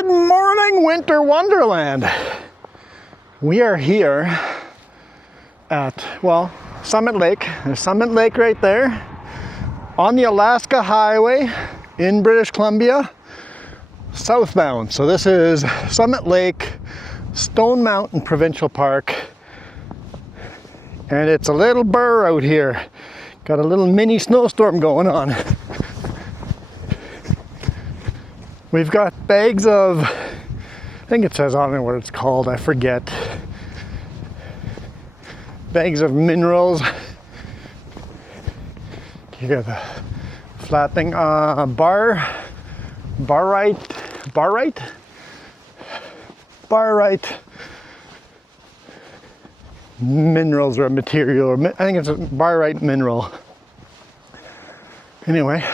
Good morning, Winter Wonderland. We are here at, well, Summit Lake. There's Summit Lake right there on the Alaska Highway in British Columbia, southbound. So this is Summit Lake, Stone Mountain Provincial Park. And it's a little burr out here. Got a little mini snowstorm going on. We've got bags of, I think it says on there what it's called, I forget. Bags of minerals. You got the flat thing, barite minerals or a material, or I think it's a barite mineral. Anyway,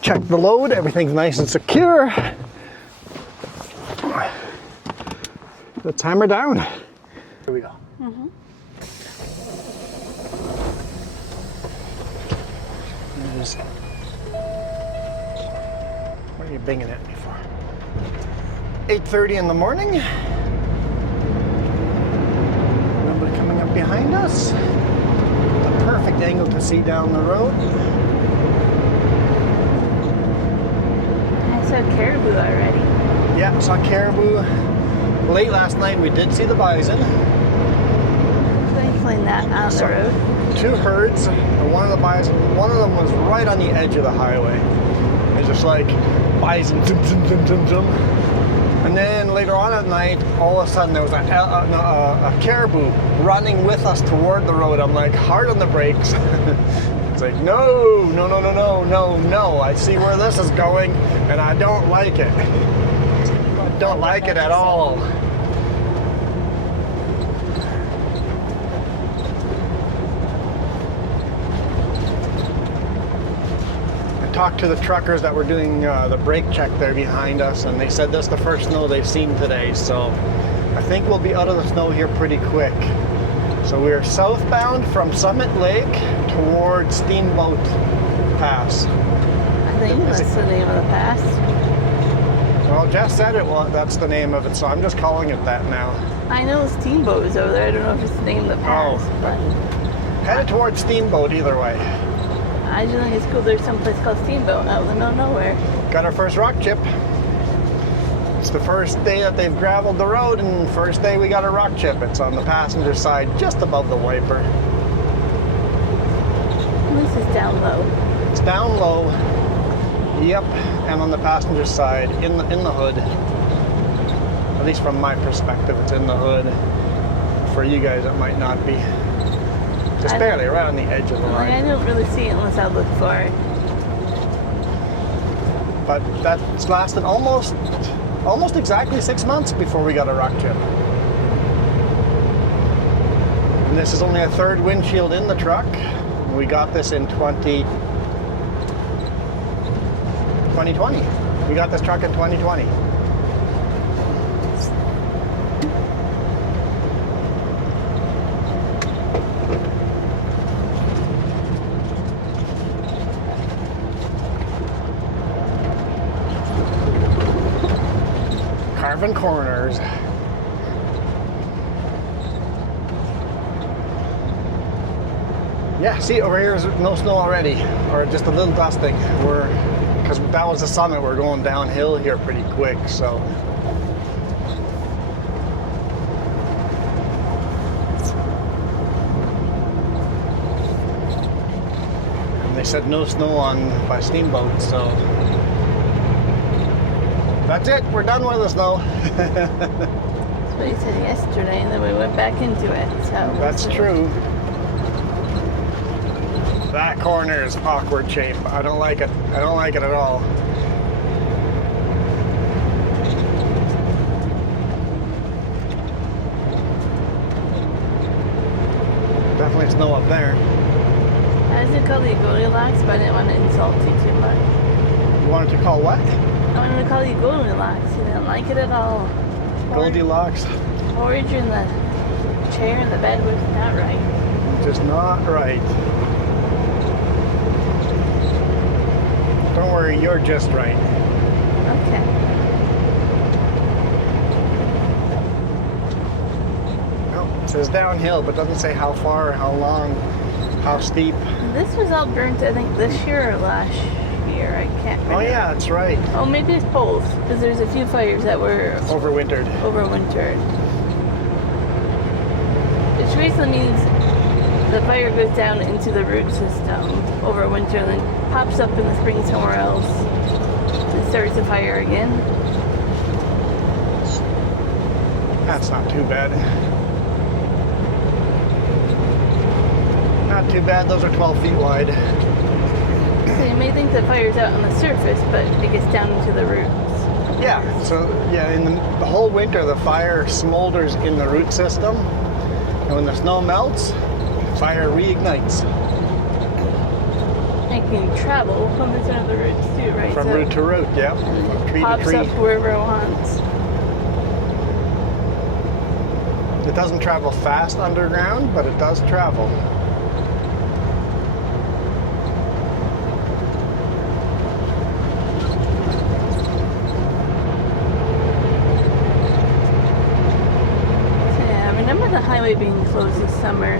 check the load, everything's nice and secure. Let's hammer down. Here we go. Mm-hmm. What are you banging at me for? 8:30 in the morning. Nobody coming up behind us. The perfect angle to see down the road. I saw caribou already. Yeah, saw caribou. Late last night we did see the bison. Thankfully not on the road. Two herds. One of the bison, one of them was right on the edge of the highway. It's just like bison, zoom, zoom, zoom, zoom, zoom. And then later on at night, all of a sudden there was a caribou running with us toward the road. I'm like, hard on the brakes. It's like, no, no, no, no, no, no, no. I see where this is going, and I don't like it. I don't like it at all. Talked to the truckers that were doing the brake check there behind us, and they said this is the first snow they've seen today, so I think we'll be out of the snow here pretty quick. So we're southbound from Summit Lake towards Steamboat Pass. I think that's the name of the pass. Well, Jess said it, well, that's the name of it, so I'm just calling it that now. I know Steamboat is over there. I don't know if it's the name of the pass, but headed towards Steamboat either way. I just think it's cool there's someplace called Steamboat out in the middle of nowhere. Got our first rock chip. It's the first day that they've graveled the road, and first day we got a rock chip. It's on the passenger side, just above the wiper. At least it's down low. It's down low. Yep, and on the passenger side, in the hood. At least from my perspective, it's in the hood. For you guys, it might not be. Just barely, right on the edge of the line. I don't really see it unless I look for it. But that's lasted almost exactly 6 months before we got a rock chip. And this is only a third windshield in the truck. We got this in 2020. We got this truck in 2020. Carving corners. Yeah, see, over here is no snow already, or just a little dusting. Because that was the summit, we're going downhill here pretty quick, so. And they said no snow by Steamboat, so. That's it, we're done with the snow. That's what he said yesterday, and then we went back into it, so. That's true. That corner is awkward shape. I don't like it. I don't like it at all. Definitely snow up there. I was going to call you Goldilocks, but I didn't want to insult you too much. You wanted to call what? I wanted to call you Goldilocks. You didn't like it at all. Goldilocks? Porridge in the chair in the bed was not right. Just not right. Don't worry, you're just right. Okay. Oh, it says downhill, but doesn't say how far, or how long, how steep. This was all burnt, I think, this year or last year. I can't remember. Oh yeah, that's right. Oh, maybe it's both, because there's a few fires that were Overwintered. overwintered. Which basically means the fire goes down into the root system over winter and then pops up in the spring somewhere else and starts a fire again. That's not too bad. Not too bad. Those are 12 feet wide. So you may think the fire's out on the surface, but it gets down into the roots. Yeah. So yeah, in the whole winter, the fire smolders in the root system, and when the snow melts, the fire reignites It can travel from inside of the roots too, right? from So root to root. Yeah, from tree to pops tree. up wherever it wants. It doesn't travel fast underground, but it does travel. So yeah, I remember the highway being closed this summer.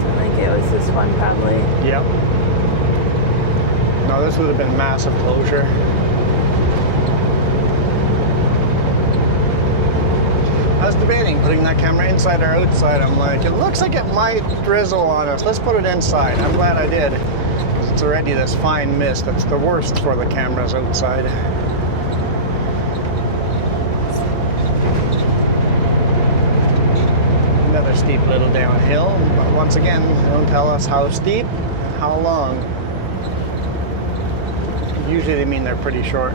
So I think it was this one probably. Yep. No, this would have been massive closure. I was debating putting that camera inside or outside. I'm like, it looks like it might drizzle on us. Let's put it inside. I'm glad I did, because it's already this fine mist. That's the worst for the cameras outside. Another steep little downhill, but once again, they don't tell us how steep and how long. Usually they mean they're pretty short.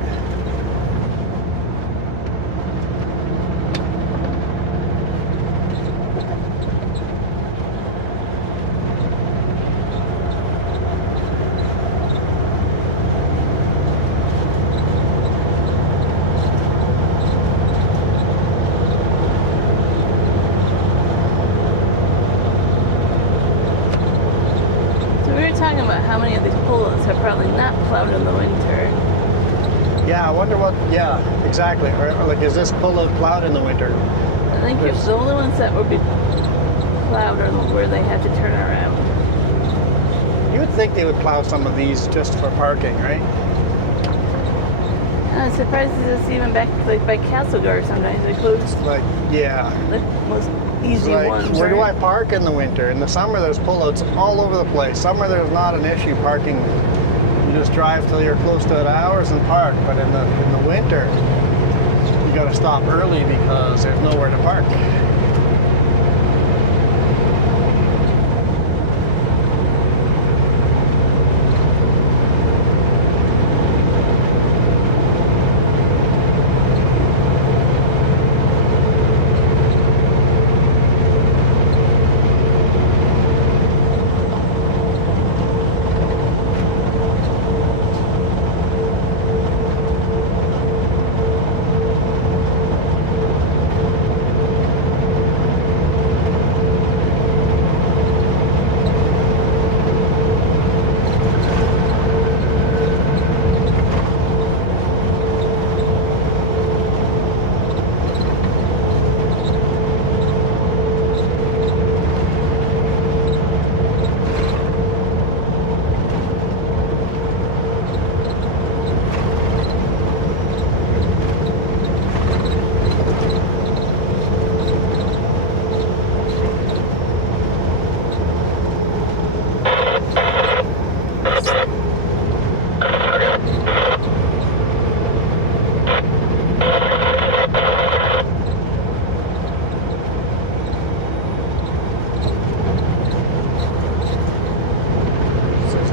Talking about how many of these pull-ups are probably not plowed in the winter. Yeah, I wonder what, yeah, exactly. Or like, is this pull-out plowed in the winter? I think it's the only ones that would be plowed are where they have to turn around. You would think they would plow some of these just for parking, right? I'm surprised it's even back like by Castlegar sometimes they close Like, yeah. the most easy Like, ones. where do I right? park in the winter? In the summer, there's pullouts all over the place. Summer, there's not an issue parking. You just drive till you're close to it hours and park. But in the winter, you got to stop early because there's nowhere to park.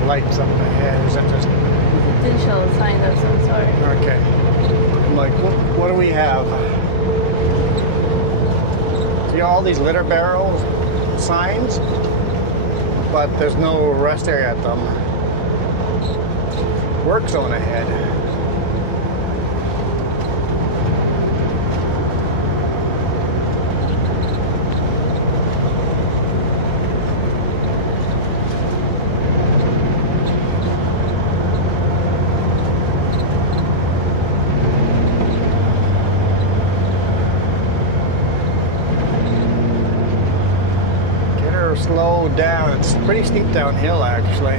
Lights up ahead. Is that just Didn't show a sign of some sort. okay? I'm like, what do we have? See all these litter barrels signs, but there's no rest area at them. Work zone ahead. slow down. It's pretty steep downhill, actually.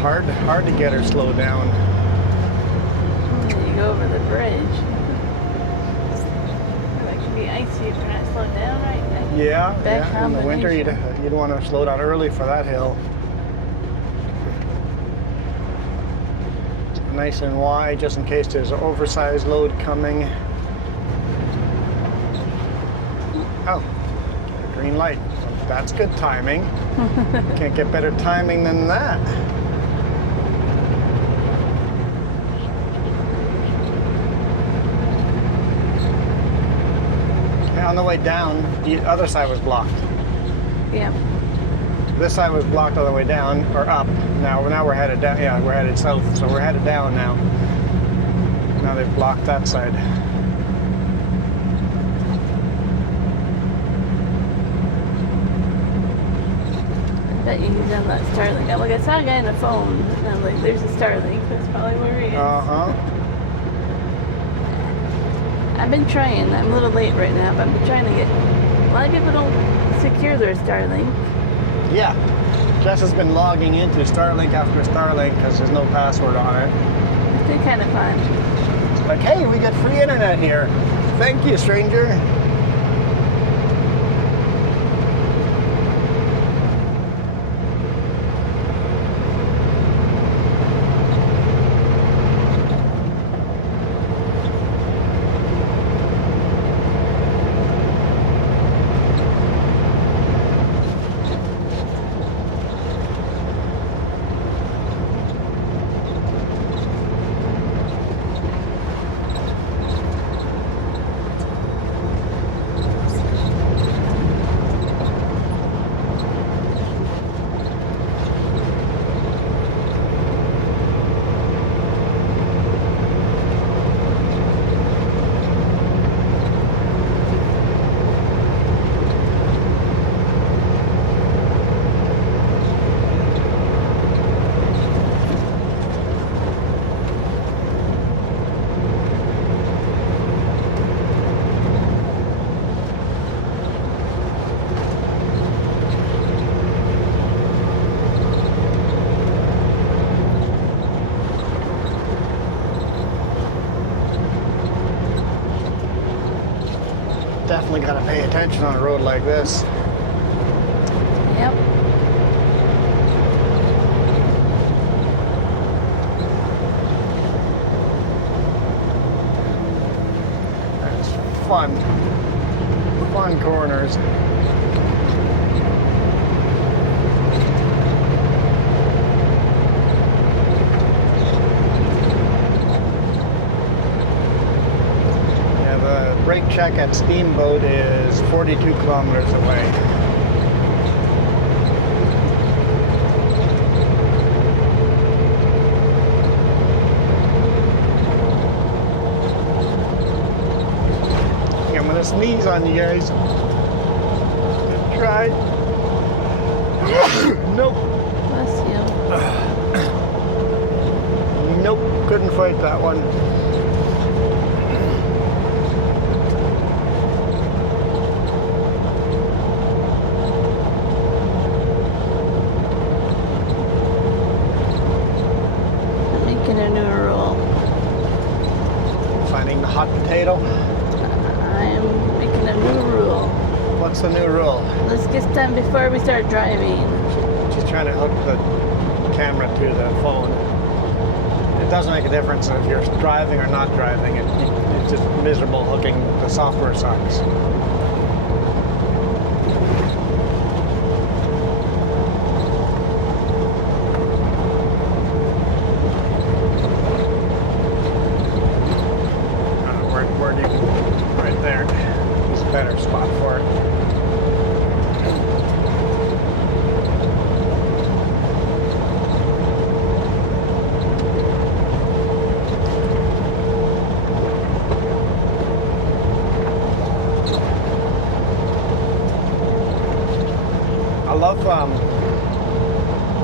Hard to get her slowed down. You go over the bridge. It can be icy if you're not slowed down right now. Yeah, yeah. In the winter, combination. you'd want to slow down early for that hill. Nice and wide, just in case there's an oversized load coming. Oh, green light. That's good timing. Can't get better timing than that. And on the way down, the other side was blocked. Yeah. This side was blocked all the way down, or up. Now we're headed down. Yeah, we're headed south, so we're headed down now. Now they've blocked that side. I bet you he's on that Starlink. Like, I saw a guy on the phone, and I'm like, there's a Starlink. That's probably where he is. Uh-huh. I've been trying. I'm a little late right now, but I've been trying to get... A lot of people don't secure their Starlink. Yeah. Jess has been logging into Starlink after Starlink because there's no password on it. It's been kind of fun. It's like, hey, we get free internet here. Thank you, stranger. Definitely got to pay attention on a road like this. Yep. That's fun. Fun corners. Yeah, the brake check at Steamboat is 42 kilometers away. I'm gonna sneeze on you guys. Good try. Nope. Bless you. Nope. Couldn't fight that one. I'm making a new rule. Finding the hot potato. I'm making a new rule. What's the new rule? Let's get done before we start driving. She's trying to hook the camera to the phone. It doesn't make a difference if you're driving or not driving. It's just miserable hooking. The software sucks. Where do you... Right there. There's a better spot for it. I love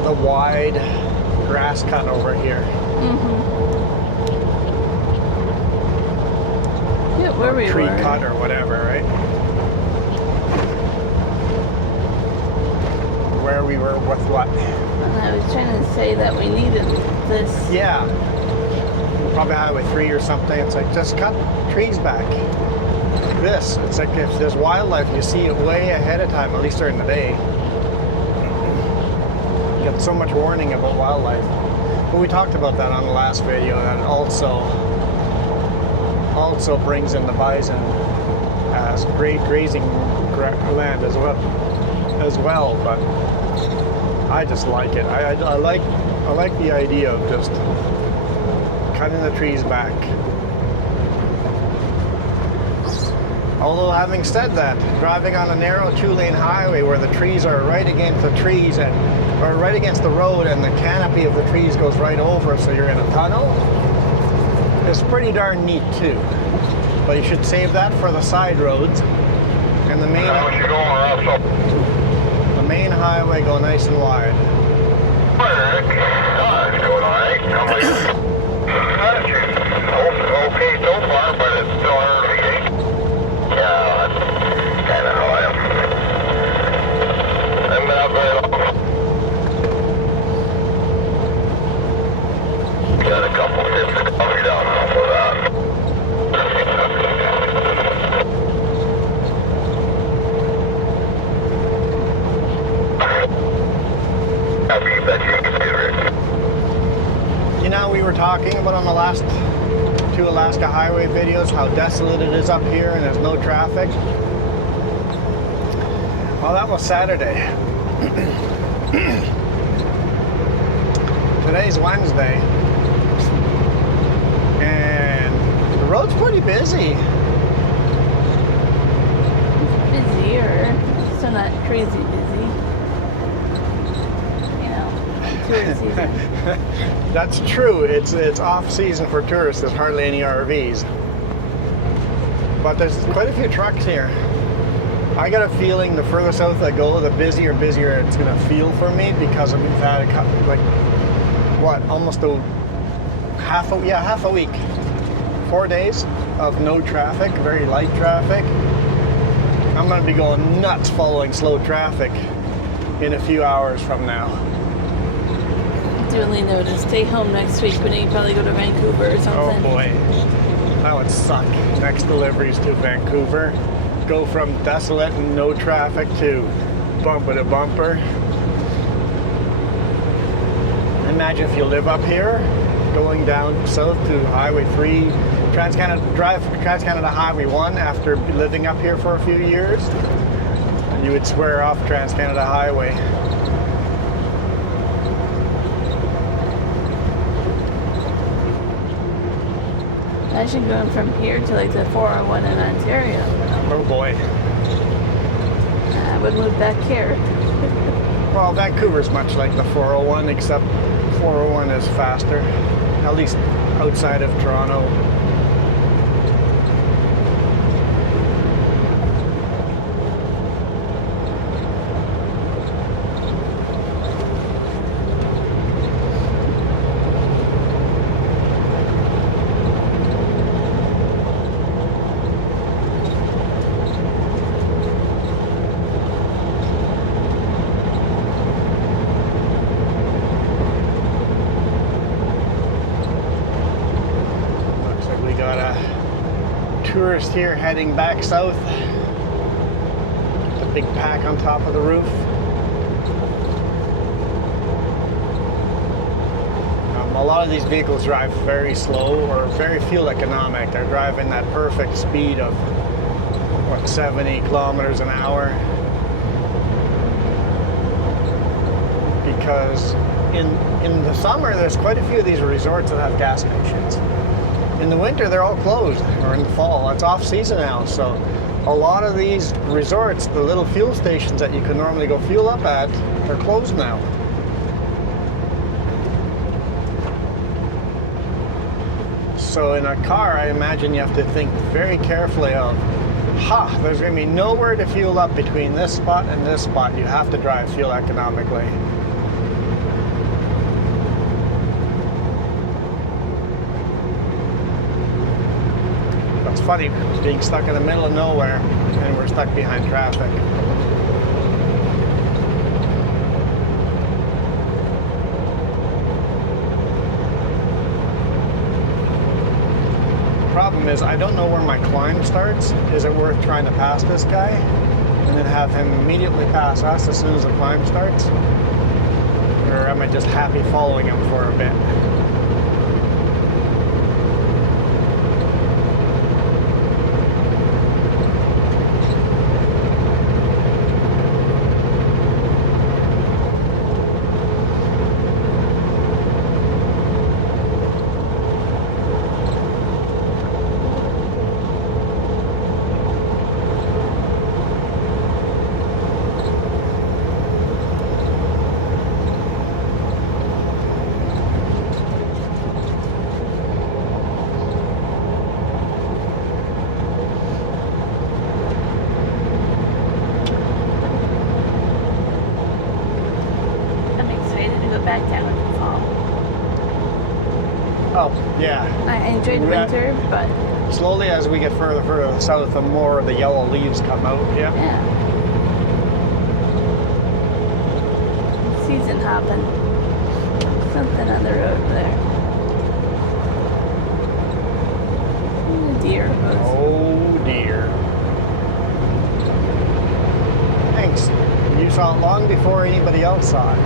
the wide grass cut over here. Yeah, where we Tree were. cut or whatever, right? where we were with what. And I was trying to say that we needed this. Yeah. Probably Highway 3 or something. It's like, just cut trees back. This, it's like if there's wildlife, you see it way ahead of time, at least during the day. You get so much warning about wildlife. But we talked about that on the last video, that also brings in the bison as great grazing land as well. But I just like it. I like the idea of just cutting the trees back. Although having said that, driving on a narrow 2-lane highway where the trees are right against the trees or right against the road, and the canopy of the trees goes right over, so you're in a tunnel, is pretty darn neat too. But you should save that for the side roads. And the main highway go nice and wide. Okay so far, but it's still early. Yeah, that's kind of how I am. I'm not very long. Got a couple tips to calm me down off of that. Happy that you consider it. You know, we were talking about on the last 2 Alaska highway videos how desolate it is up here and there's no traffic. Well, that was Saturday. Today's Wednesday, and the road's pretty busy. It's busier, still not crazy busy. You know, tourist season. That's true. It's off season for tourists. There's hardly any RVs, but there's quite a few trucks here. I got a feeling the further south I go, the busier it's gonna feel for me, because we've had almost half a week, 4 days of no traffic, very light traffic. I'm gonna be going nuts following slow traffic in a few hours from now. Duly noted. Stay home next week, but then you probably go to Vancouver or something. Oh boy, that would suck. Next deliveries to Vancouver. Go from desolate and no traffic to bumper to bumper. Imagine if you live up here, going down south to Highway 3, drive Trans-Canada Highway 1 after living up here for a few years, and you would swear off Trans-Canada Highway. Imagine going from here to like the 401 in Ontario. Oh boy. I would move back here. Well, Vancouver's much like the 401, except 401 is faster, at least outside of Toronto. Tourist here heading back south. The big pack on top of the roof. A lot of these vehicles drive very slow or very fuel economic. They're driving that perfect speed of 70 kilometers an hour. Because in the summer there's quite a few of these resorts that have gas stations. In the winter, they're all closed, or in the fall. It's off season now, so a lot of these resorts, the little fuel stations that you can normally go fuel up at, are closed now. So in a car, I imagine you have to think very carefully of, there's going to be nowhere to fuel up between this spot and this spot. You have to drive fuel economically. It's funny being stuck in the middle of nowhere and we're stuck behind traffic. him is, I don't know where my climb starts. Is it worth trying to pass this guy and then have him immediately pass us as soon as the climb starts? Or am I just happy following him for a bit? Back down in the fall. Oh, yeah. I enjoyed winter, but slowly as we get further south, the more of the yellow leaves come out. Yeah. Season hopping. Something on the road there. Deer. Oh dear. Thanks. You saw it long before anybody else saw it.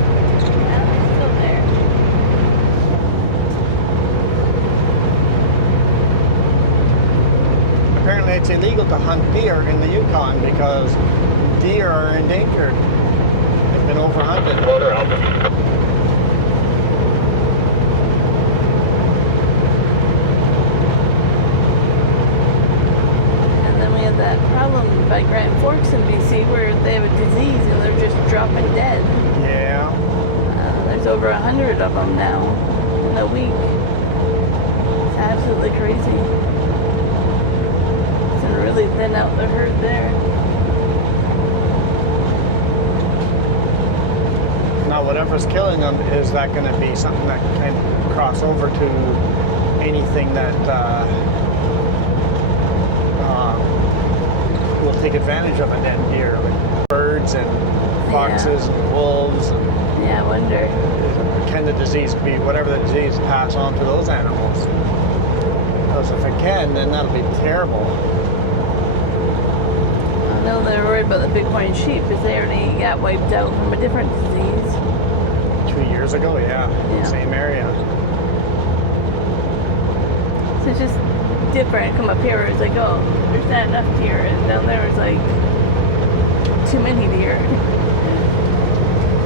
Apparently it's illegal to hunt deer in the Yukon because deer are endangered. They've been overhunted. And then we have that problem by Grand Forks in BC where they have a disease and they're just dropping dead. Yeah. There's over 100 of them now in a week. It's absolutely crazy. Really thin out the herd there. Now whatever's killing them, is that going to be something that can cross over to anything that will take advantage of a dead deer, like birds and foxes and wolves? Yeah, I wonder. Can the disease be, whatever the disease, pass on to those animals? Because if it can, then that'll be terrible. No, they're worried about the bighorn sheep because they already got wiped out from a different disease. 2 years ago, yeah. Same area. So it's just different. Come up here, it's like, oh, there's not enough deer, and down there it's like too many deer.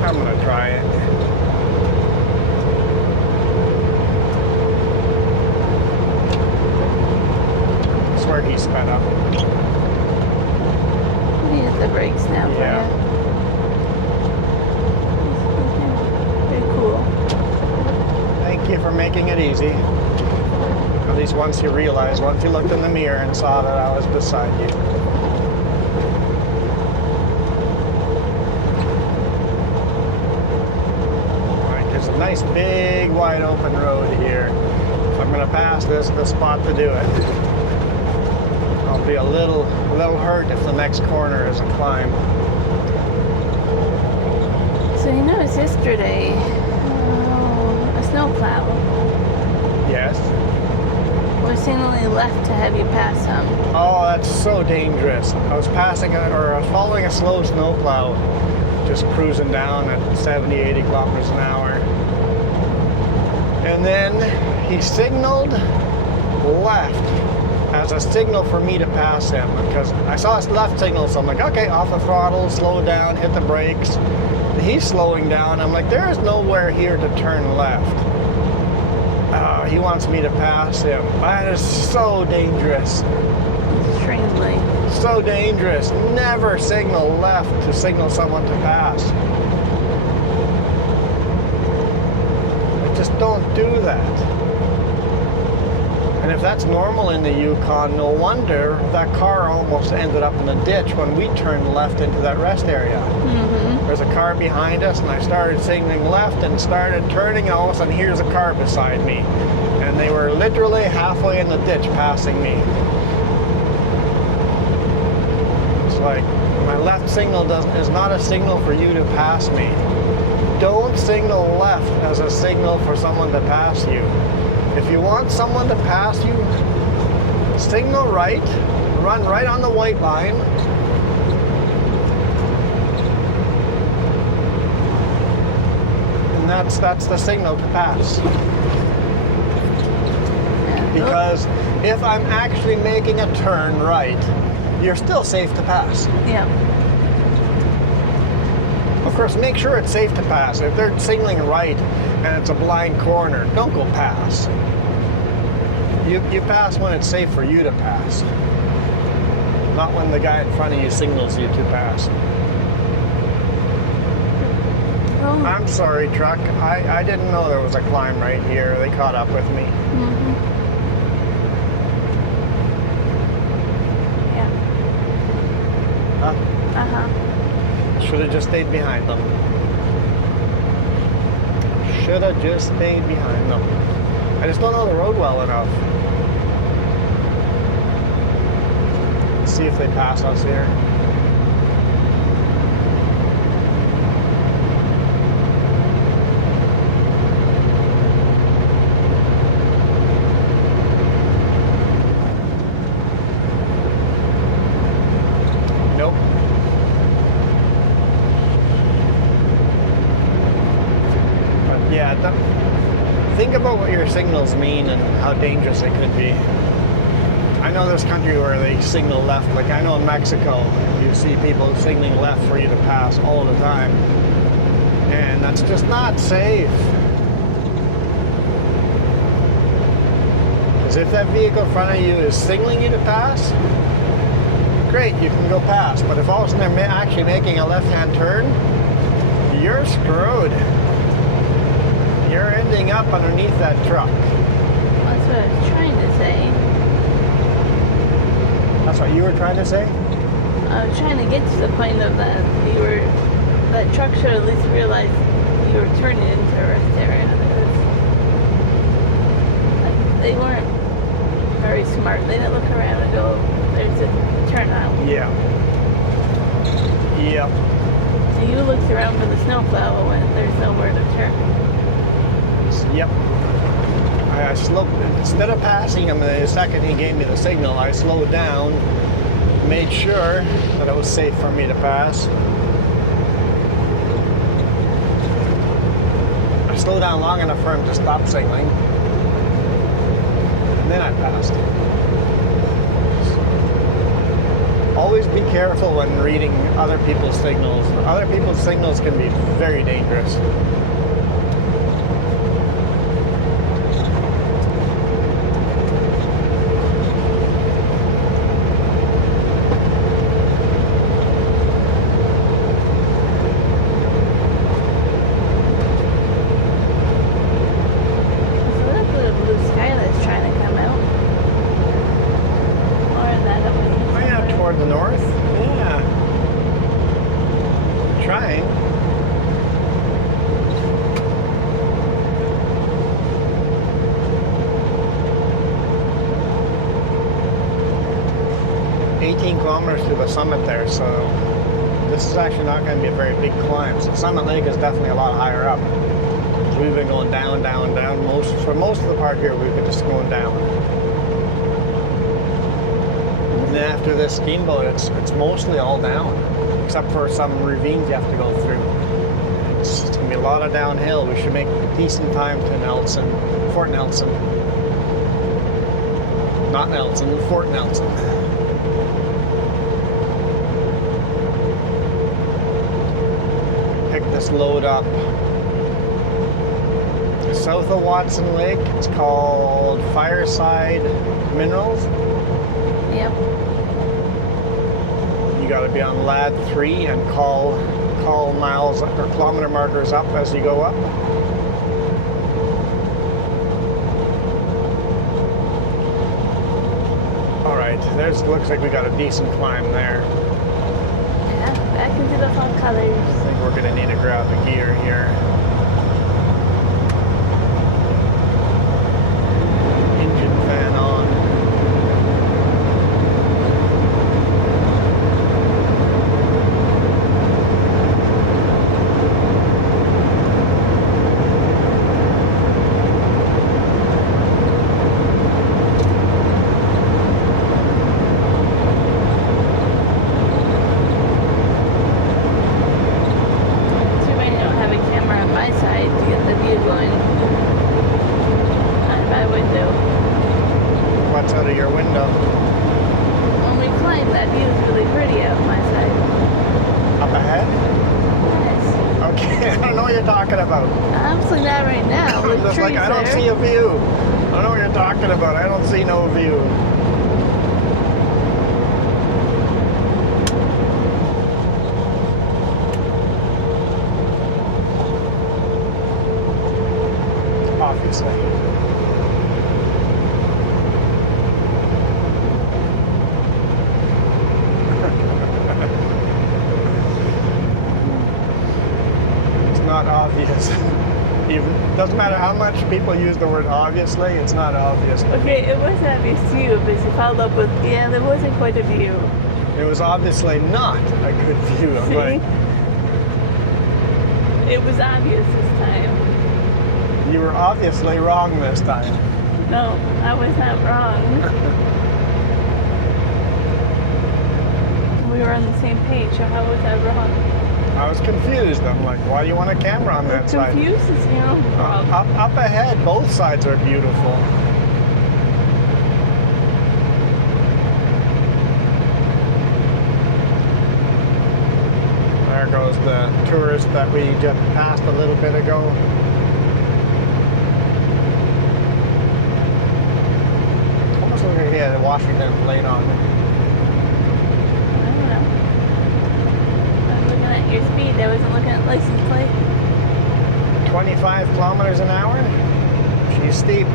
I'm gonna try it. I swear he sped up. The brakes now for yeah. you. Very cool. Thank you for making it easy. At least once you realized, once you looked in the mirror and saw that I was beside you. Alright, there's a nice big wide open road here. So I'm gonna pass this, the spot to do it. I'll be a little hurt if the next corner is a climb. So you noticed yesterday, a snowplow. Yes. Was seemingly left to have you pass him. Oh, that's so dangerous. I was following a slow snowplow, just cruising down at 70, 80 kilometers an hour. And then he signaled left as a signal for me to pass him, because I saw his left signal, so I'm like, okay, off the throttle, slow down, hit the brakes. He's slowing down. I'm like, there is nowhere here to turn left. He wants me to pass him. That is so dangerous. Extremely. So dangerous. Never signal left to signal someone to pass. Just don't do that. And if that's normal in the Yukon, no wonder that car almost ended up in a ditch when we turned left into that rest area. Mm-hmm. There's a car behind us, and I started signaling left and started turning, and all of a sudden here's a car beside me. And they were literally halfway in the ditch passing me. It's like, my left signal is not a signal for you to pass me. Don't signal left as a signal for someone to pass you. If you want someone to pass you, Signal right, run right on the white line. And that's the signal to pass. Because if I'm actually making a turn right, you're still safe to pass. Yeah. Of course, make sure it's safe to pass. If they're signaling right and it's a blind corner, don't go past. You pass when it's safe for you to pass. Not when the guy in front of you signals you to pass. Oh. I'm sorry, truck. I didn't know there was a climb right here. They caught up with me. Mm-hmm. Yeah. Huh? Uh-huh. Should have just stayed behind them. Should have just stayed behind them. I just don't know the road well enough. Let's see if they pass us here. Nope. But yeah, think about what your signals mean and how dangerous they could be. I know there's country where they signal left. Like I know in Mexico, you see people signaling left for you to pass all the time. And that's just not safe. Because if that vehicle in front of you is signaling you to pass, great, you can go past. But if all of a sudden they're actually making a left-hand turn, you're screwed. You're ending up underneath that truck. That's what I was trying to say. That's what you were trying to say? I was trying to get to the point of that truck should at least realize you were turning into a rest area. They weren't very smart. They didn't look around and go, there's a turnout. Yeah. Yep. And you looked around for the snowplow when there's nowhere to turn. Yep. I slowed, instead of passing him the second he gave me the signal, I slowed down, made sure that it was safe for me to pass. I slowed down long enough for him to stop signaling. And then I passed. Always be careful when reading other people's signals. Other people's signals can be very dangerous. To the summit there, so this is actually not going to be a very big climb. So Summit Lake is definitely a lot higher up. We've been going down, down, down. For most of the part here, we've been just going down. And then after this steamboat, it's mostly all down, except for some ravines you have to go through. It's going to be a lot of downhill. We should make a decent time to Fort Nelson. Not Nelson, Fort Nelson. This load up south of Watson Lake. It's called Fireside Minerals. Yep. You got to be on lad 3 and call miles or kilometer markers up as you go up. All right, looks like we got a decent climb there. Yeah, back into the fall colors. I think we're going to need to grab the gear here. Engine fan on. shots out of your window. When we climb, that view is really pretty out my side. Up ahead? Yes. Okay, I don't know what you're talking about. Absolutely not right now. I'm With just trees like, I don't there. see a view. I don't know what you're talking about. I don't see no view. Obviously. It's not obvious. Even doesn't matter how much people use the word obviously, it's not obvious. Okay, it was obvious to you, but you followed up with, yeah, there wasn't quite a view. It was obviously not a good view. I'm See? like, It was obvious this time. you were obviously wrong this time. No, I was not wrong. We were on the same page, so how was I wrong? I was confused. I'm like, why do you want a camera on that It side? confuses you. Up ahead, both sides are beautiful. There goes the tourist that we just passed a little bit ago. Almost look like he had a Washington plate on. I don't know. I was looking at your speed. I wasn't looking at license plate. 25 kilometers an hour? She's steep.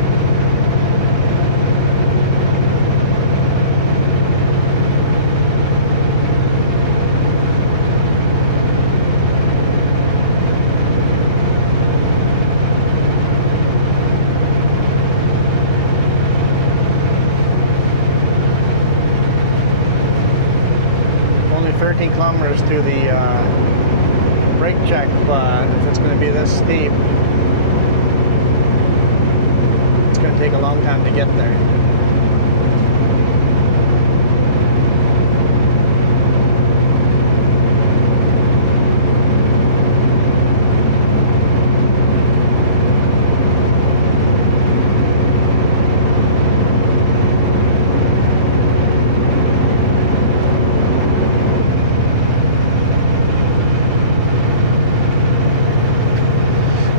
Only 13 kilometers to the brake check, but if it's going to be this steep, it's going to take a long time to get there.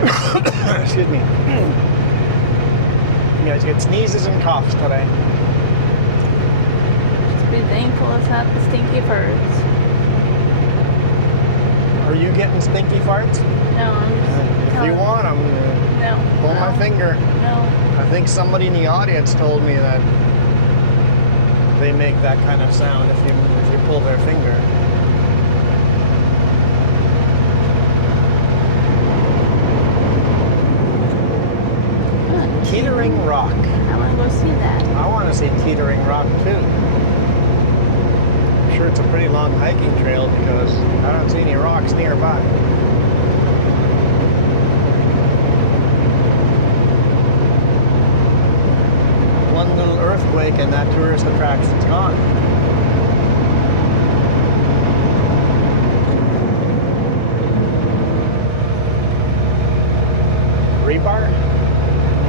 Excuse me. You guys get sneezes and coughs today. Just be thankful it's not the stinky farts. Are you getting stinky farts? No, I'm just If you telling- want them, No. pull no, my finger. No. I think somebody in the audience told me that they make that kind of sound if you pull their finger. Teetering Rock. I want to go see that. I want to see Teetering Rock too. I'm sure it's a pretty long hiking trail because I don't see any rocks nearby. One little earthquake and that tourist attraction's gone. Rebar?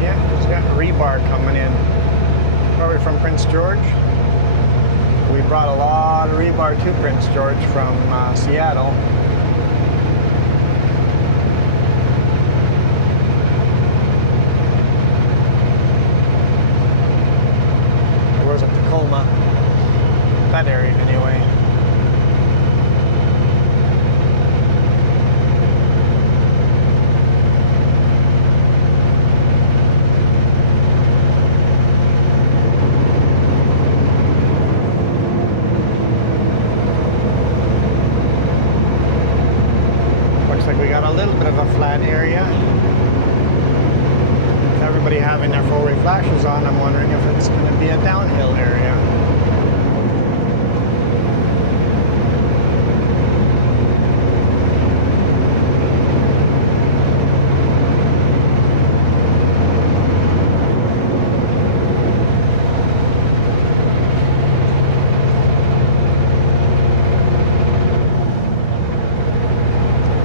Yeah, it's got rebar coming in. Probably from Prince George. We brought a lot of rebar to Prince George from Seattle. Or was it Tacoma? That area anyway. Looks like we got a little bit of a flat area. With everybody having their four-way flashes on, I'm wondering if it's going to be a downhill area.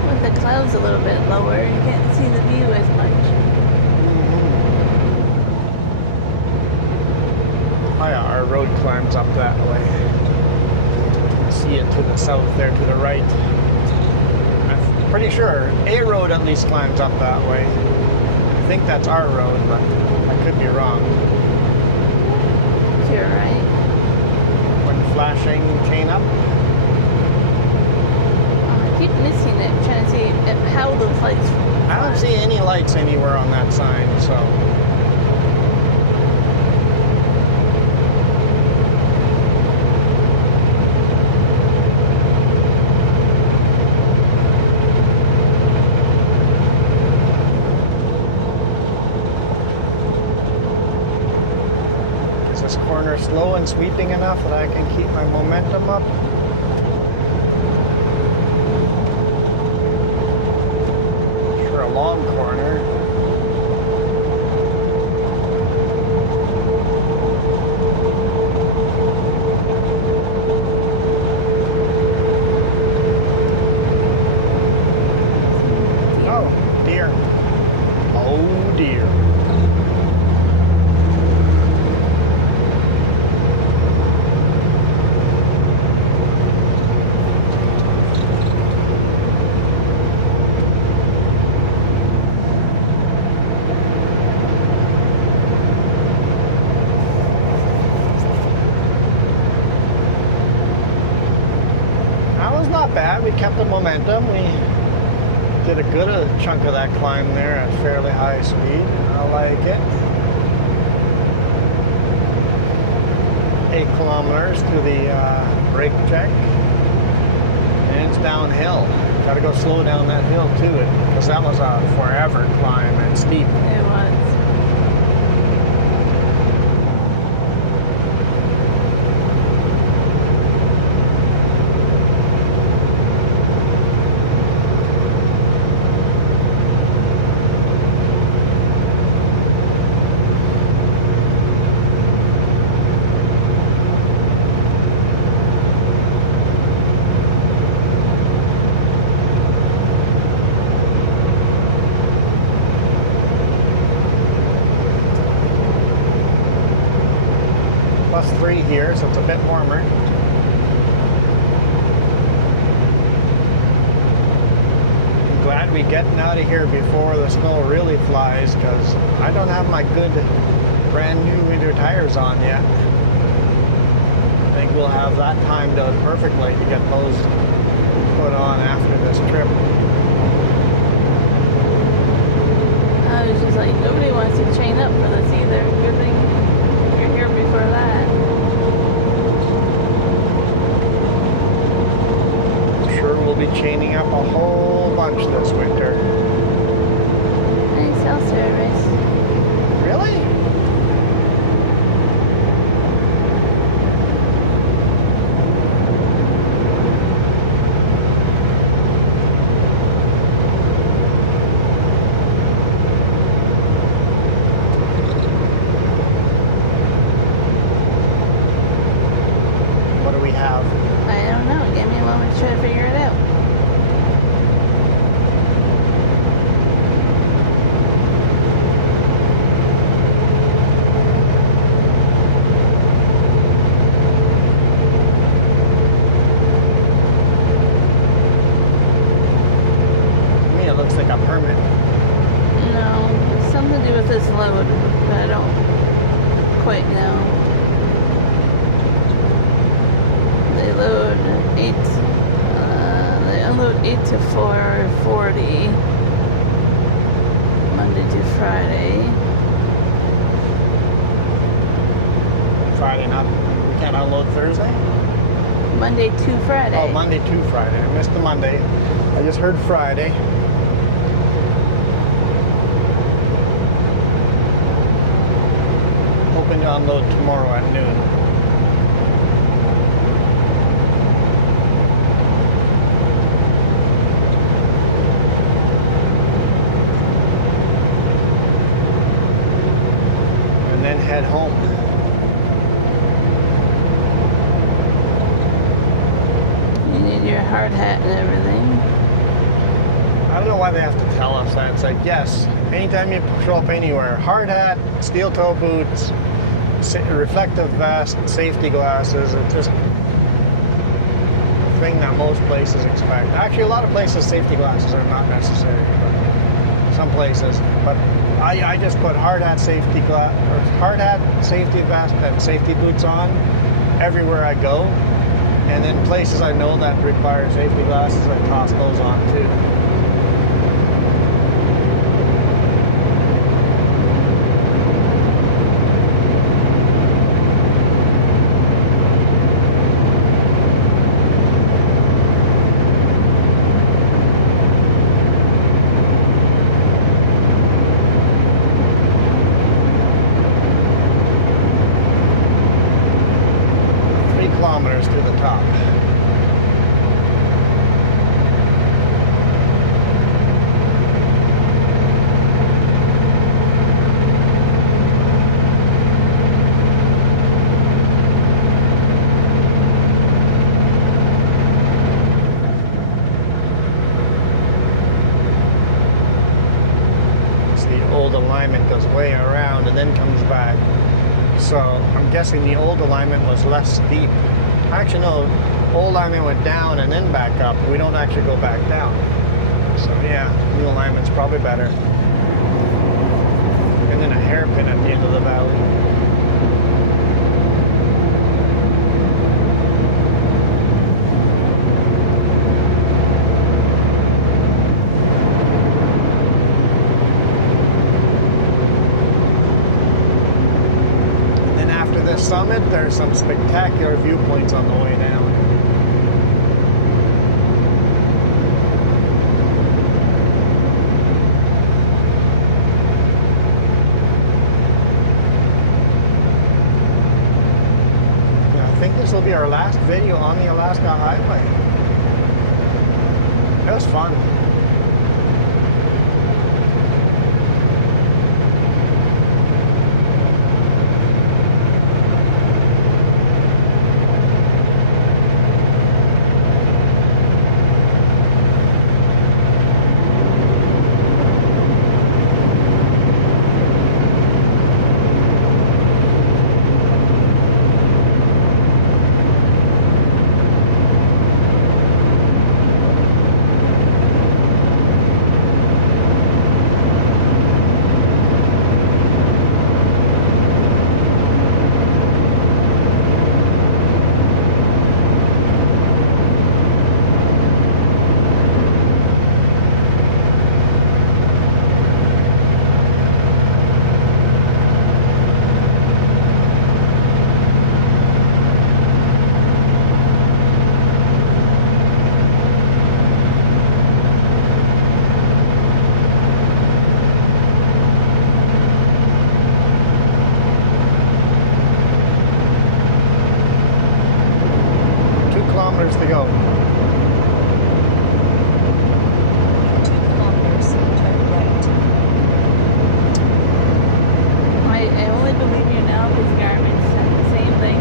With the clouds a little bit lower, you can't see the view as much. climbs up that way. I see it to the south there, to the right. I'm pretty sure a road at least climbs up that way. I think that's our road, but I could be wrong. You're right. When flashing chain up. I keep missing it, trying to see how those lights. I don't see any lights anywhere on that sign, so. Is this corner slow and sweeping enough that I can keep my momentum up? Long corner. Oh dear. Oh dear. Bad. We kept the momentum. We did a good chunk of that climb there at fairly high speed. I like it. 8 kilometers to the brake check. And it's downhill. Got to go slow down that hill too, because that was a forever climb and steep. It was. +3 here, so it's a bit warmer. I'm glad we're getting out of here before the snow really flies, because I don't have my good brand new winter tires on yet. I think we'll have that timed out perfectly to get those put on after this trip. I was just like, nobody wants to chain up for this either. Good thing you're here before that. I'm sure we'll be chaining up a whole bunch this winter. Nice cell service. Really? What do we have? I don't know. Give me a moment to try to figure it out. To me, it looks like a permit. No, it's something to do with this load, but I don't quite know. They load 8, they unload 8 to 4:40, Monday to Friday. Friday, not. We can't unload Thursday? Monday to Friday. Oh, Monday to Friday. I missed the Monday. I just heard Friday. Hoping to unload tomorrow at noon. And then head home. You need your hard hat and everything. I don't know why they have to tell us that. It's like, yes, anytime you show up anywhere, hard hat, steel toe boots, reflective vest, safety glasses. It's just a thing that most places expect. Actually, a lot of places safety glasses are not necessary, but some places. But I just put hard hat, safety vest, and safety boots on everywhere I go. And then places I know that require safety glasses, I toss those on too. 3 kilometers to the top. Old alignment goes way around and then comes back. So I'm guessing the old alignment was less steep. Actually, no, old alignment went down and then back up. We don't actually go back down. So yeah, new alignment's probably better. And then a hairpin at the end of the valley. Summit, there's some spectacular viewpoints on the way down. Yeah, I think this will be our last video on the Alaska Highway. It was fun. To go. 2 kilometers, turn right. I only believe you now because Garmin said the same thing.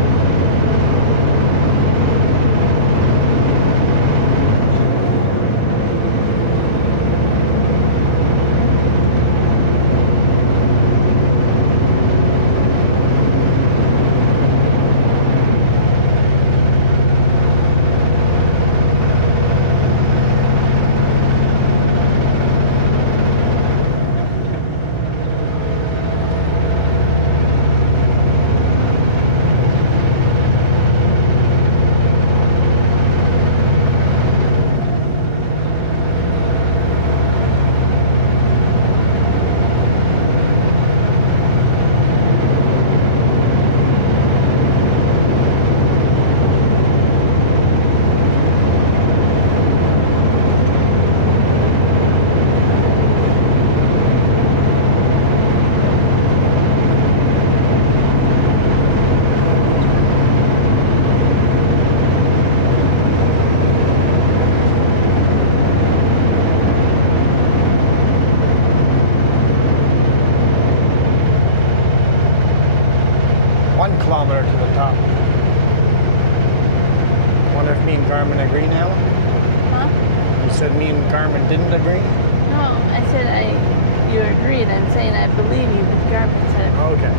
Kilometer to the top. Wonder if me and Carmen agree now? Huh? You said me and Carmen didn't agree? No, I said you agreed. I'm saying I believe you, but Garmin said Okay.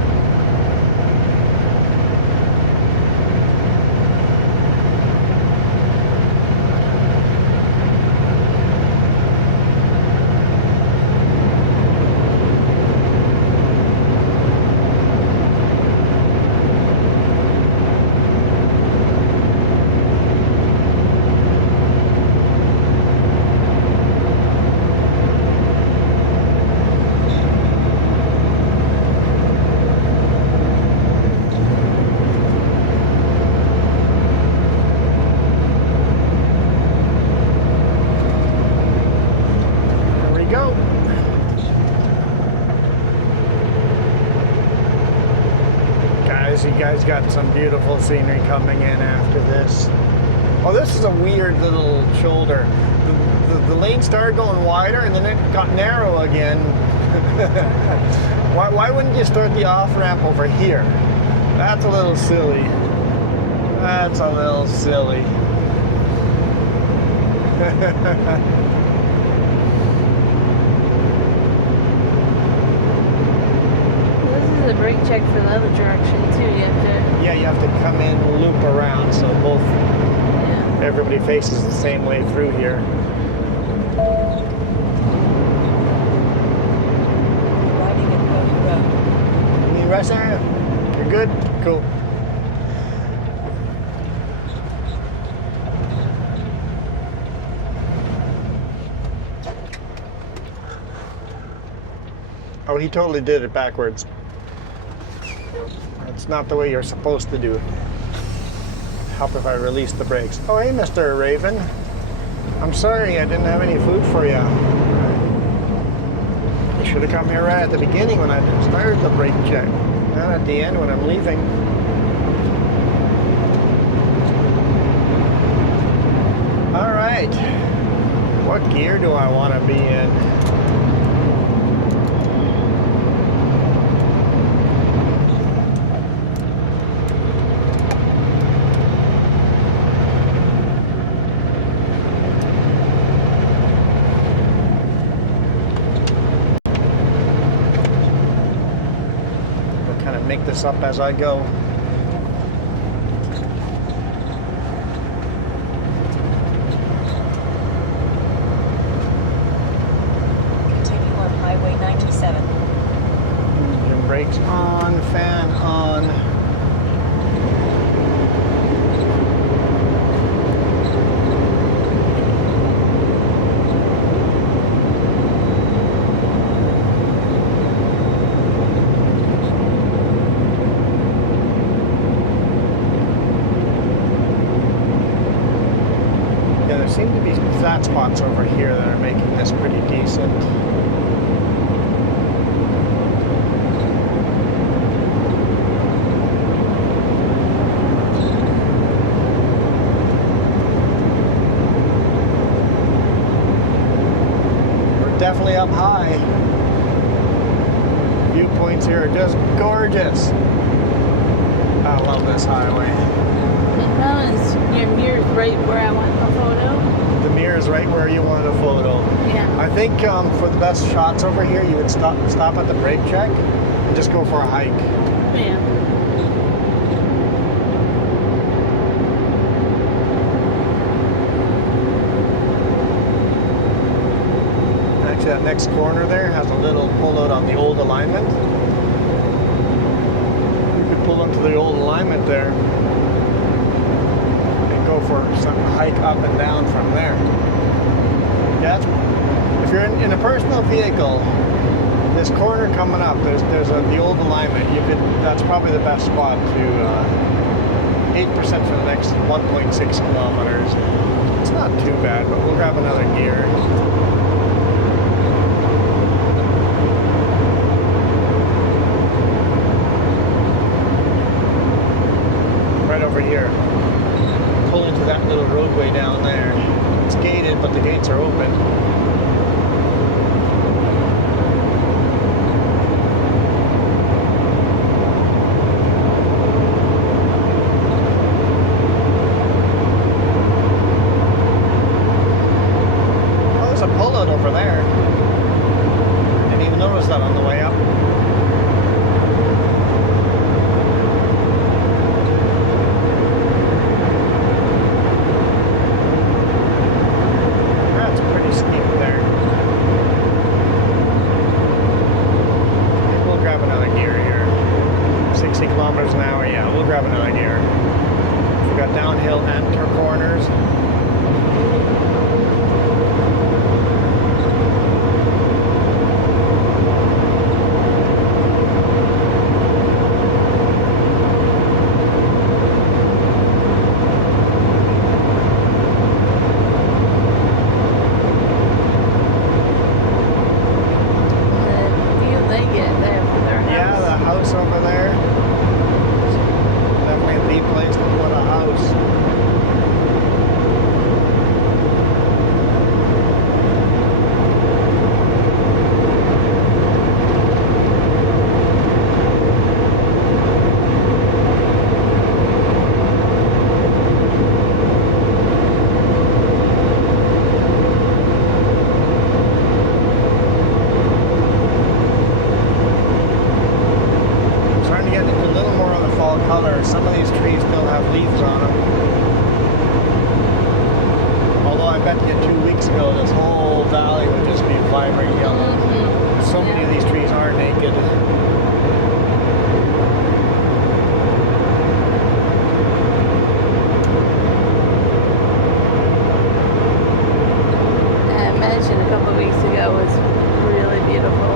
you guys got some beautiful scenery coming in after this. Oh, this is a weird little shoulder. The lane started going wider and then it got narrow again. Why wouldn't you start the off-ramp over here? That's a little silly. That's a little silly. This is a brake check for the other direction too. You have to. Yeah, you have to come in, loop around, so Yeah. everybody faces the same way through here. Riding at Cody Road. You need rest area? You're good? Cool. Oh, he totally did it backwards. That's not the way you're supposed to do it. Help if I release the brakes. Oh, hey, Mr. Raven. I'm sorry I didn't have any food for you. I should have come here right at the beginning when I started the brake check, not at the end when I'm leaving. All right. What gear do I want to be in? Make this up as I go. Continue on Highway 97. Engine brakes on, fan on. Seem to be flat spots over here that are making this pretty decent. We're definitely up high. Viewpoints here are just gorgeous. I love this highway. Now is your mirror right where I want a photo? The mirror is right where you want a photo. Yeah. I think for the best shots over here, you would stop at the brake check and just go for a hike. Yeah. Actually, that next corner there has a little pull out on the old alignment. You could pull into the old alignment there. Go for some hike up and down from there. Yeah, if you're in a personal vehicle, this corner coming up, there's the old alignment. That's probably the best spot to 8% for the next 1.6 kilometers. It's not too bad, but we'll grab another gear. Right over here. Pull into that little roadway down there. It's gated, but the gates are open. Oh, there's a pullout over there. Didn't even notice that on the way up. Kilometers an hour, yeah, we'll grab another gear. We've got downhill and corners. The view they get there from their house. Yeah, the house over there. Some of these trees still have leaves on them. Although I bet you 2 weeks ago this whole valley would just be vibrant yellow. So many of these trees are naked. I imagine a couple of weeks ago was really beautiful.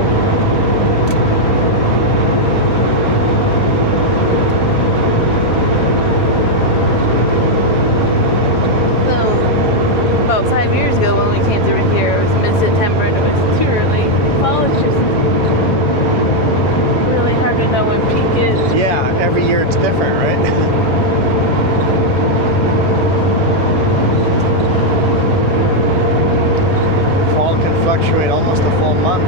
So, about 5 years ago when we came through here, it was mid-September and it was too early. Fall is just really hard to know when peak is. Yeah, every year it's different, right? Fall can fluctuate almost a full month.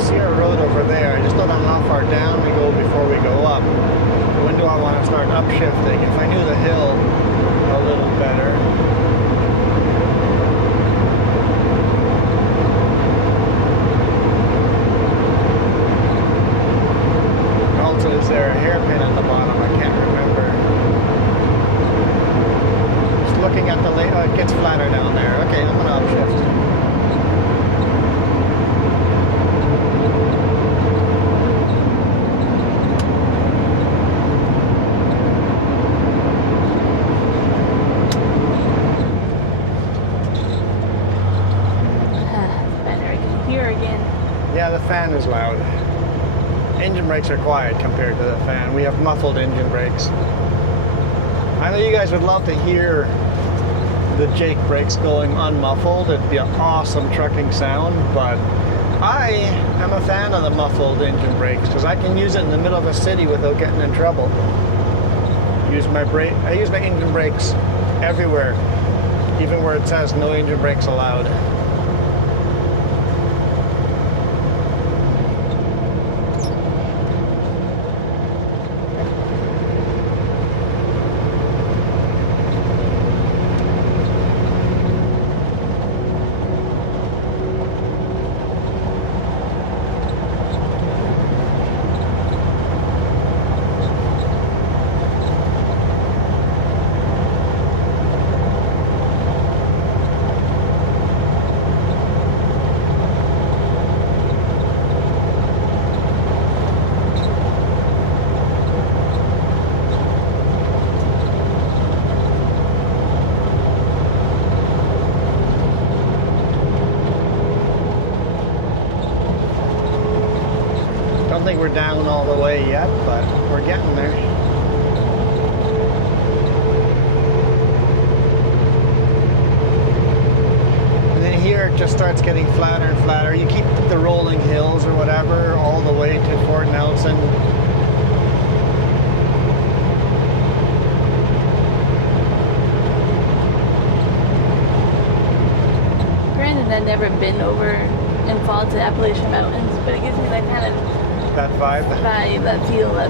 See our road over there. I just don't know how far down we go before we go up. When do I want to start upshifting? If I knew the hill a little better. Also, is there a hairpin at the bottom? I can't remember. Just looking at the lake. Oh, it gets flatter down there. Okay, I'm going to upshift. Better I can hear again. Yeah, the fan is loud. Engine brakes are quiet compared to the fan. We have muffled engine brakes. I know you guys would love to hear the Jake brakes going unmuffled. It'd be an awesome trucking sound, but I am a fan of the muffled engine brakes because I can use it in the middle of a city without getting in trouble. I use my engine brakes everywhere, even where it says no engine brakes allowed. Don't think we're down all the way yet, but we're getting there. And then here it just starts getting flatter and flatter. You keep the rolling hills or whatever all the way to Fort Nelson. Granted, I've never been over and fall to Appalachian Mountains, but it gives me that kind of That vibe. vibe, that feel, that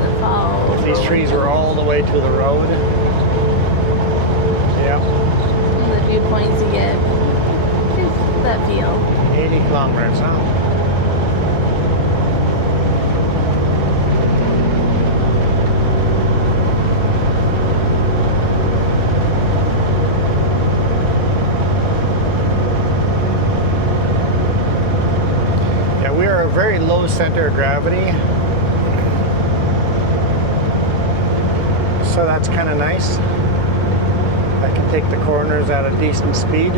the fall. These trees were all the way to the road. Yep. And the viewpoints you get, just that feel. 80 kilometers, huh? We are a very low center of gravity, so that's kind of nice. I can take the corners at a decent speed.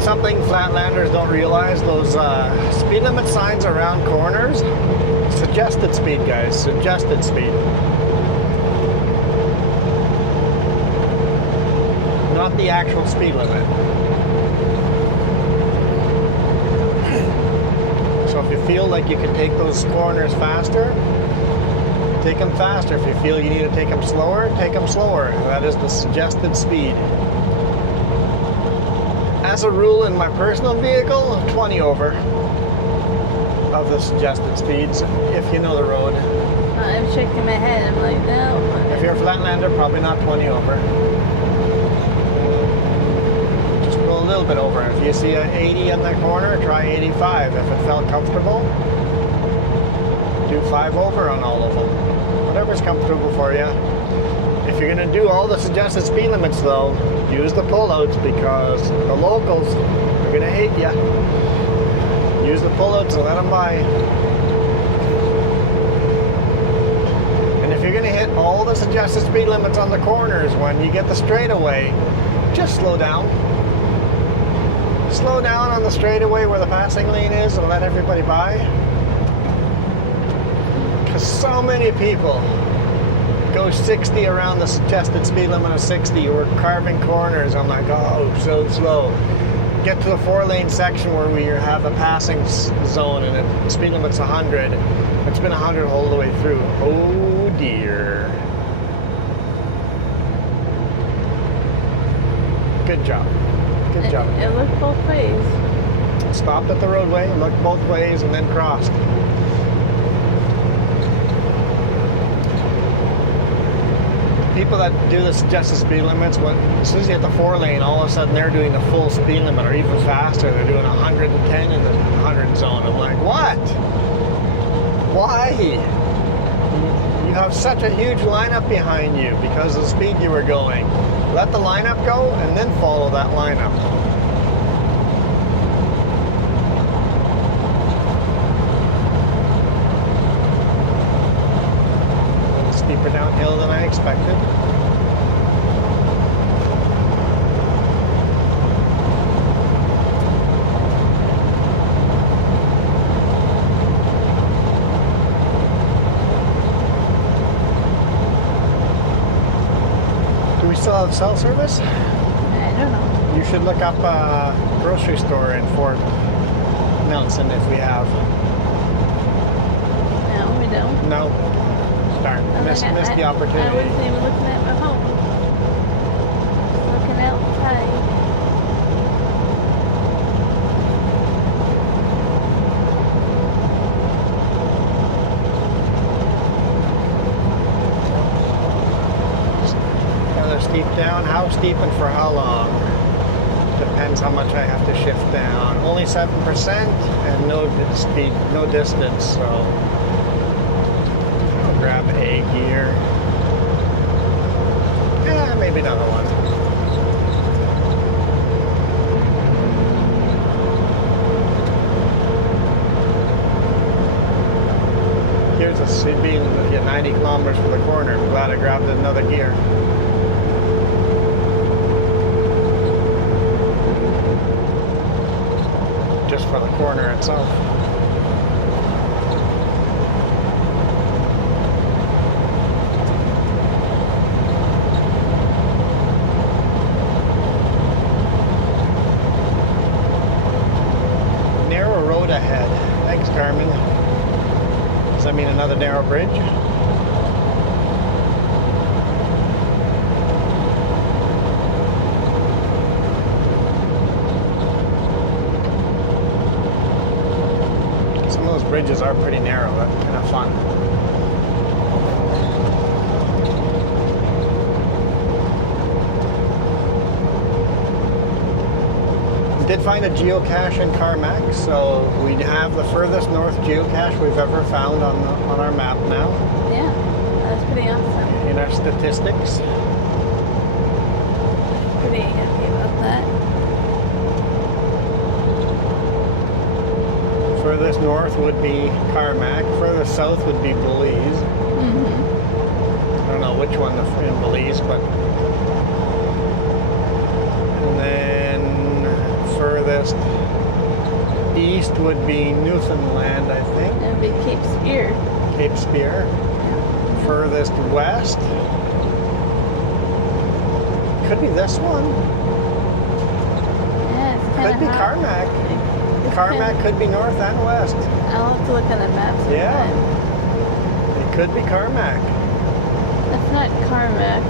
Something flatlanders don't realize, those speed limit signs around corners, suggested speed, guys, suggested speed. Not the actual speed limit. So if you feel like you can take those corners faster, take them faster. If you feel you need to take them slower, take them slower. That is the suggested speed. As a rule, in my personal vehicle, 20 over of the suggested speeds, if you know the road. I'm shaking my head. I'm like, no. If you're a flatlander, probably not 20 over. Just go a little bit over. If you see an 80 in the corner, try 85. If it felt comfortable, do 5 over on all of them. Whatever's comfortable for you. If you're going to do all the suggested speed limits, though, use the pullouts because the locals are going to hate you. Use the pullouts and let them by. And if you're going to hit all the suggested speed limits on the corners when you get the straightaway, just slow down. Slow down on the straightaway where the passing lane is and let everybody by. Because so many people go 60 around the suggested speed limit of 60. We're carving corners. I'm like, oh, so slow. Get to the 4-lane section where we have a passing zone and the speed limit's 100. It's been 100 all the way through. Oh dear. Good job. Good job. It looked both ways. Stopped at the roadway, looked both ways, and then crossed. People that do the suggested speed limits, as soon as you hit the 4-lane, all of a sudden they're doing the full speed limit or even faster. They're doing 110 in the 100 zone. I'm like, what? Why? You have such a huge lineup behind you because of the speed you were going. Let the lineup go and then follow that lineup. Steeper downhill than I expected. Do we still have cell service? I don't know. You should look up a grocery store in Fort Nelson if we have. No, we don't. No. Darn, missed the opportunity. I wasn't even looking at my phone. Looking outside. Another steep down. How steep and for how long? Depends how much I have to shift down. Only 7% and no speed, no distance, so grab a gear. Yeah, maybe another one. Here's a speed at 90 kilometers for the corner. I'm glad I grabbed another gear. Just for the corner itself. Ahead. Thanks, Carmen. Does that mean another narrow bridge? Some of those bridges are pretty narrow. That's kind of fun. Did find a geocache in Carmack, so we have the furthest north geocache we've ever found on our map now. Yeah, that's pretty awesome. In our statistics. Pretty happy about that. Furthest north would be Carmack. Furthest south would be Belize. Mm-hmm. I don't know which one in Belize, but. And then furthest east would be Newfoundland, I think. That would be Cape Spear. Cape Spear. Furthest west, Could be this one. Yeah, it's kind Could of be Carmack. It's Carmack kinda- could be north and west. I'll have to look on the map sometime. Yeah. It could be Carmack. That's not Carmack.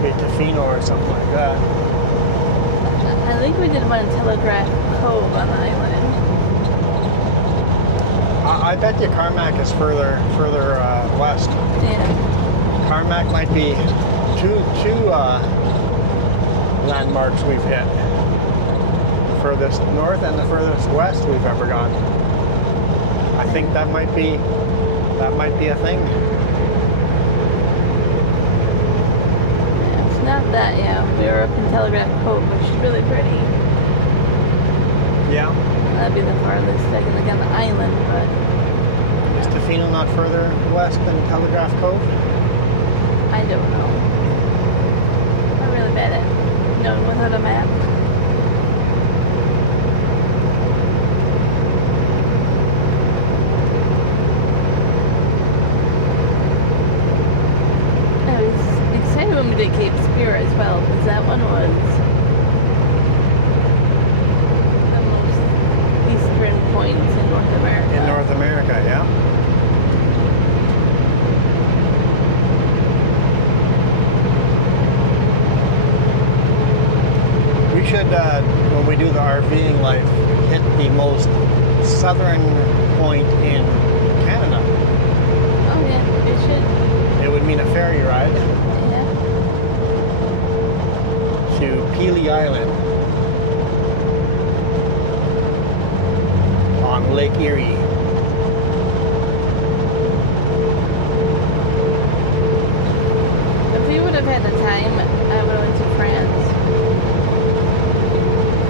Could be Tofino or something like that. I think we did one in Telegraph Cove on the island. I bet you Carmack is further west. Yeah. Carmack might be two landmarks we've hit. The furthest north and the furthest west we've ever gone. I think that might be a thing. Yeah, it's not that, yeah. We were up in Telegraph Cove, which is really pretty. Yeah. That'd be the farthest I can look on the island, but Is Tofino not further west than Telegraph Cove? I don't know. I'm really bad at knowing without a map. I was excited when we did Cape Spear as well, because that one was the most eastern point in North America. In North America, yeah. We should, when we do the RVing life, hit the most southern point in Canada. Oh yeah, we should. It would mean a ferry ride Yeah. to Pelee Island on Lake Erie. If we would have had the time, I would have went to France.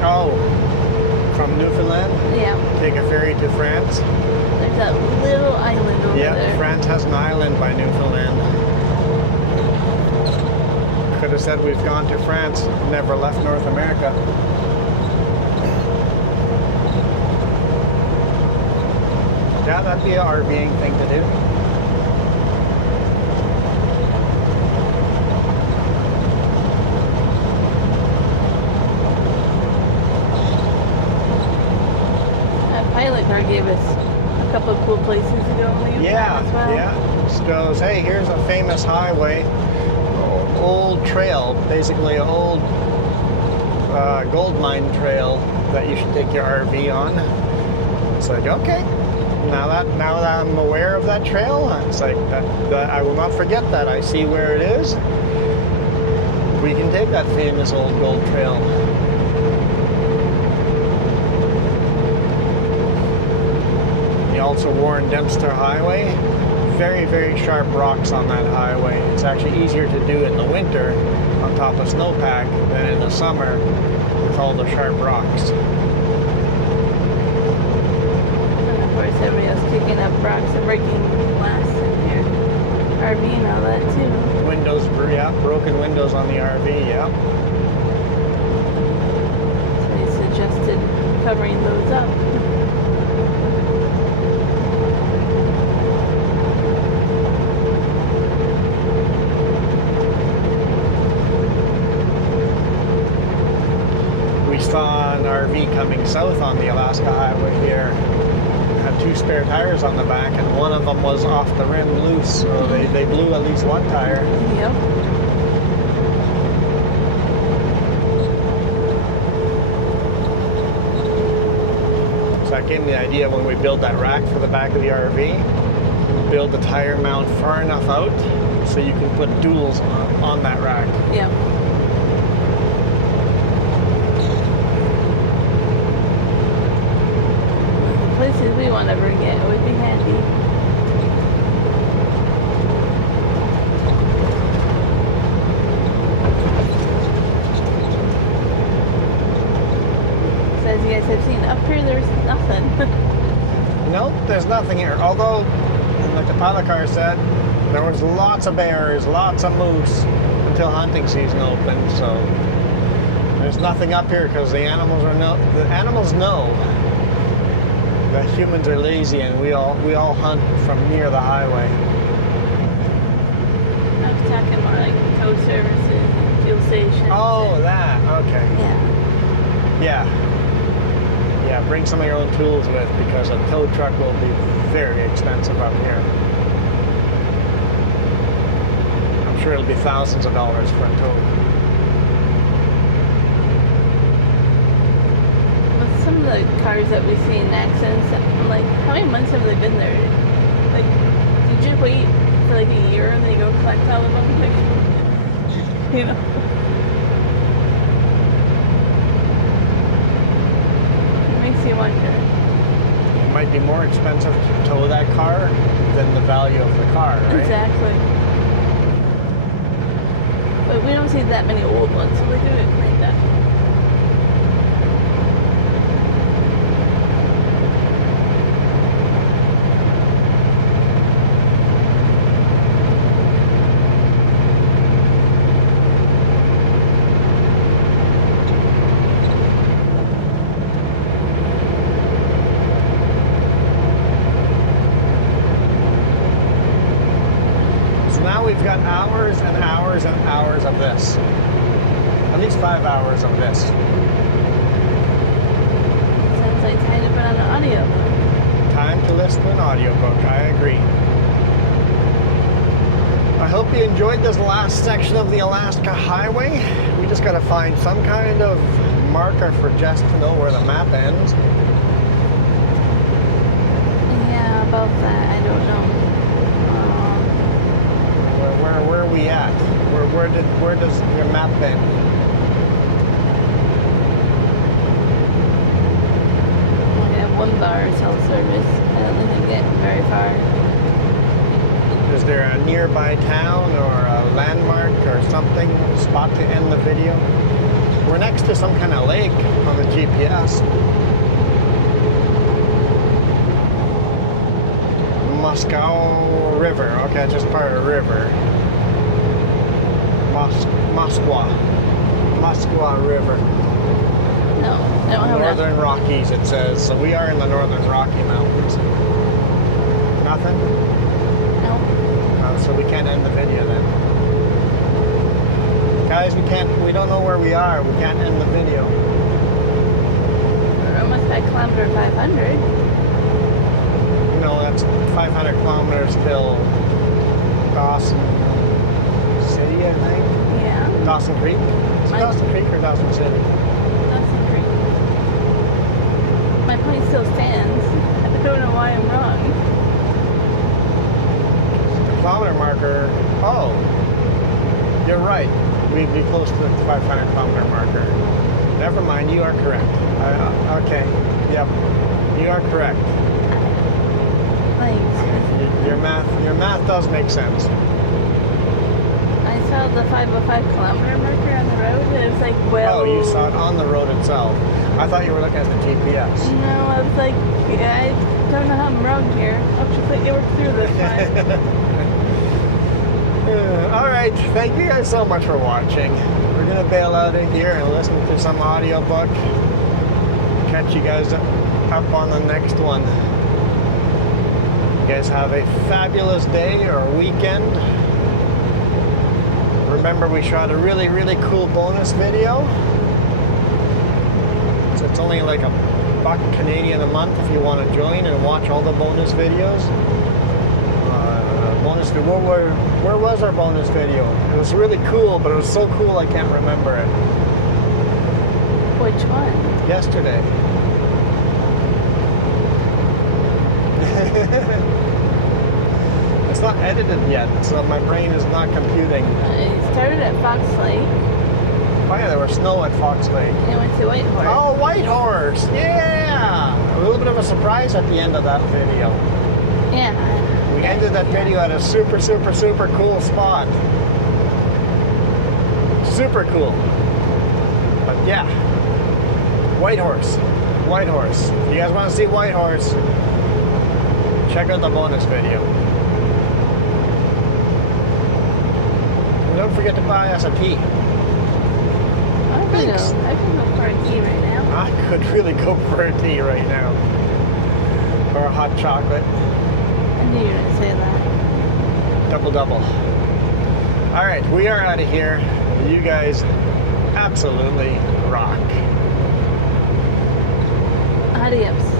Oh, from Newfoundland, Yeah. take a ferry to France. There's that little island over Yeah, there. France has an island by Newfoundland. Could have said we've gone to France, never left North America. Yeah, that'd be an RVing thing to do. That pilot car gave us a couple of cool places to go in the Yukon Yeah, as well. yeah. Just goes, hey, here's a famous highway, old trail, basically an old gold mine trail that you should take your RV on. It's like, okay, now that I'm aware of that trail, it's like that I will not forget that. I see where it is. We can take that famous old gold trail. The also Warren Dempster Highway. Very, very sharp rocks on that highway. It's actually easier to do in the winter on top of snowpack than in the summer with all the sharp rocks. And of course, everybody else kicking up rocks and breaking glass in their RV and all that too. Windows, yeah, broken windows on the RV, yeah. So they suggested covering those up. We saw an RV coming south on the Alaska Highway here. It had two spare tires on the back, and one of them was off the rim loose, so they blew at least one tire. Yep. So that gave me the idea when we build that rack for the back of the RV, build the tire mount far enough out so you can put duals on that rack. Yep. The places we want to bring it would be handy. So as you guys have seen, up here there's nothing. Nope, there's nothing here. Although, like the pilot car said, there was lots of bears, lots of moose until hunting season opened. So there's nothing up here because the animals know that humans are lazy and we all hunt from near the highway. I was talking more like tow services, fuel Oh, that. Okay. Yeah. Yeah, bring some of your own tools with because a tow truck will be very expensive up here. I'm sure it'll be thousands of dollars for a tow. With some of the cars that we see in accidents, I'm like, how many months have they been there? Like, did you wait for like a year and then you go collect all of them? Like, you know? Makes you wonder. It might be more expensive to tow that car than the value of the car, right? Exactly. But we don't see that many old ones, so they do get cleaned up. We've got hours and hours and hours of this. At least 5 hours of this. Sounds like time to put on an audiobook. Time to listen to an audiobook, I agree. I hope you enjoyed this last section of the Alaska Highway. We just gotta find some kind of marker for Jess to know where the map ends. Yeah, about that, I don't know. Where are we at? Where does your map end? We have one bar cell service. I don't think we get very far. Is there a nearby town or a landmark or something, spot to end the video? We're next to some kind of lake on the GPS. Moscow River. Okay, just part of the river. Moskwa River. No, I don't have Northern Rockies, it says. So we are in the Northern Rocky Mountains. Nothing? No. So we can't end the video then. Guys, we don't know where we are. We can't end the video. We're almost at kilometer 500. No, that's 500 kilometers till Dawson City, I think. Yeah. Dawson Creek? Is it Dawson Creek or Dawson City? Dawson Creek. My point still stands. I don't know why I'm wrong. The kilometer marker. Oh, you're right. We'd be close to the 500 kilometer marker. Never mind, you are correct. Okay, yep, you are correct. Thanks. Your math does make sense. I saw the 505 kilometer marker on the road. And it was like, well. Oh, you saw it on the road itself. I thought you were looking at the GPS. No, I was like, yeah, I don't know how I'm wrong here. I'll just let you work through this one. All right, thank you guys so much for watching. We're gonna bail out of here and listen to some audiobook. Catch you guys up on the next one. You guys have a fabulous day or weekend. Remember, we shot a really, really cool bonus video. So it's only like $1 Canadian a month if you want to join and watch all the bonus videos. Where was our bonus video? It was really cool, but it was so cool I can't remember it. Which one? Yesterday. It's not edited yet, so my brain is not computing. It started at Fox Lake. Oh yeah, there was snow at Fox Lake. And it went to Whitehorse. Oh, Whitehorse! Yeah! A little bit of a surprise at the end of that video. Yeah. We ended that video at a super, super, super cool spot. Super cool. But yeah, Whitehorse. Whitehorse. If you guys want to see Whitehorse, check out the bonus video. And don't forget to buy us a tea. I can go for a tea right now. I could really go for a tea right now. Or a hot chocolate. I knew you were going to say that. Double. All right, we are out of here. You guys absolutely rock. Adios.